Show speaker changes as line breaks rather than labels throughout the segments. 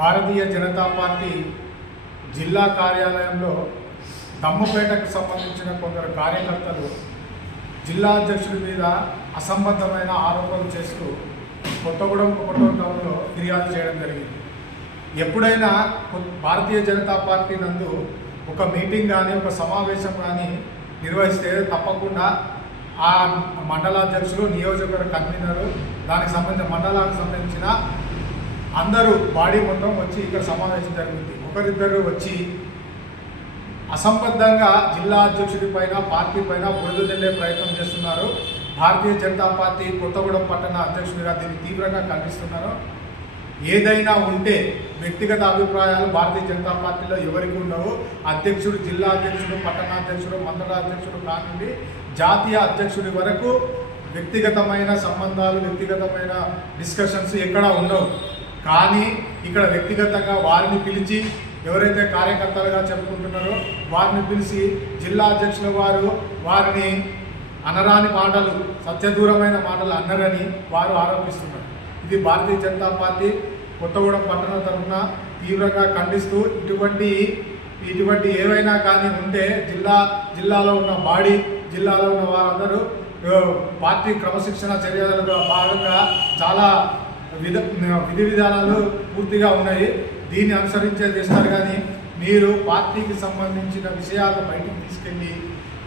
Bharatiya Janata party జిల్లా కార్యాలయంలో దమ్ముపేటకు సంబంధించిన కొందరు కార్యకర్తలు జిల్లా అధ్యక్షుడి మీద అసంబద్ధమైన ఆరోపణలు చేస్తూ కొత్తగూడెం కొత్తగూడెం టౌన్లో ఫిర్యాదు చేయడం జరిగింది. ఎప్పుడైనా భారతీయ జనతా పార్టీ నందు ఒక మీటింగ్ కానీ ఒక సమావేశం కానీ నిర్వహిస్తే తప్పకుండా ఆ మండలాధ్యక్షులు నియోజకవర్గ కన్వీనరు దానికి సంబంధించిన మండలానికి సంబంధించిన అందరూ బాడీ మొత్తం వచ్చి ఇక్కడ సమావేశం జరిగింది ఒకరిద్దరు వచ్చి అసంబద్ధంగా జిల్లా అధ్యక్షుడి పైన పార్టీ పైన బురద జల్లే ప్రయత్నం చేస్తున్నారు. భారతీయ జనతా పార్టీ కొత్తగూడెం పట్టణ అధ్యక్షుడిగా దీన్ని తీవ్రంగా ఖండిస్తున్నారు. ఏదైనా ఉంటే వ్యక్తిగత అభిప్రాయాలు భారతీయ జనతా పార్టీలో ఎవరికి ఉండవు. అధ్యక్షుడు జిల్లా అధ్యక్షుడు పట్టణాధ్యక్షుడు మండల అధ్యక్షుడు కానివ్వండి జాతీయ అధ్యక్షుడి వరకు వ్యక్తిగతమైన సంబంధాలు వ్యక్తిగతమైన డిస్కషన్స్ ఎక్కడా ఉండవు. కానీ ఇక్కడ వ్యక్తిగతంగా వారిని పిలిచి ఎవరైతే కార్యకర్తలుగా చెప్పుకుంటున్నారో వారిని పిలిచి జిల్లా అధ్యక్షుల వారు వారిని అనరాని మాటలు సత్యదూరమైన మాటలు అన్నరని వారు ఆరోపిస్తున్నారు. ఇది భారతీయ జనతా పార్టీ కొత్తగూడెం పట్టణ తరఫున తీవ్రంగా ఖండిస్తూ ఇటువంటి ఇటువంటి ఏవైనా కానీ ఉంటే జిల్లా జిల్లాలో ఉన్న బాడీ జిల్లాలో ఉన్న వారందరూ పార్టీ క్రమశిక్షణ చర్యలలో భాగంగా చాలా విధ విధి విధానాలు పూర్తిగా ఉన్నాయి. దీన్ని అనుసరించే చేస్తారు కానీ మీరు పార్టీకి సంబంధించిన విషయాలు బయటికి తీసుకెళ్ళి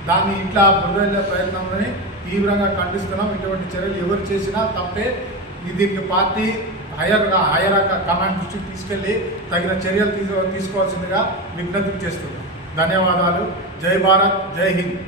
దాన్ని ఇట్లా బురదల్లే ప్రయత్నాలని తీవ్రంగా ఖండిస్తున్నాం. ఇటువంటి చర్యలు ఎవరు చేసినా తప్పే. ఇది దీనికి పార్టీ హయర్ హయర్ కమాండ్ దృష్టికి తీసుకెళ్ళి తగిన చర్యలు తీసుకోవాల్సిందిగా విజ్ఞప్తి చేస్తున్నాం. ధన్యవాదాలు. జై భారత్ జై హింద్.